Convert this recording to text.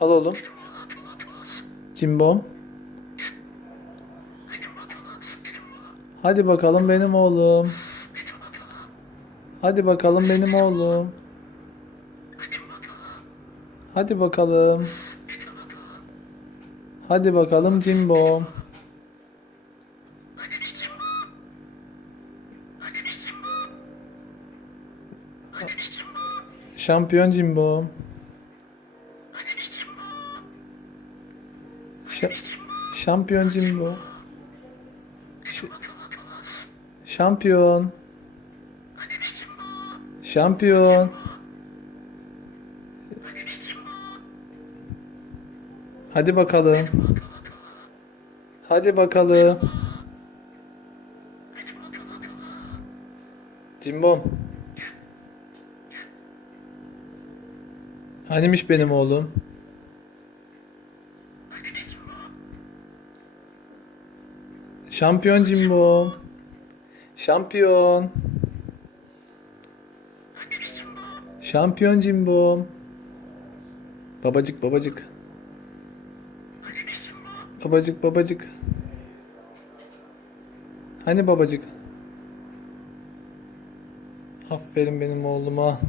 Al oğlum. Cimbom. Hadi bakalım benim oğlum. Hadi bakalım benim oğlum. Hadi bakalım. Hadi bakalım Cimbom. Şampiyon Cimbom. Şa- şampiyon Cimbom. Ş- şampiyon. Şampiyon. Hadi bakalım. Hadi bakalım. Cimbom. Hanimiş benim oğlum? Şampiyon Cimbom. Şampiyon. Şampiyon Cimbom. Babacık babacık. Babacık babacık. Hani babacık? Aferin benim oğluma.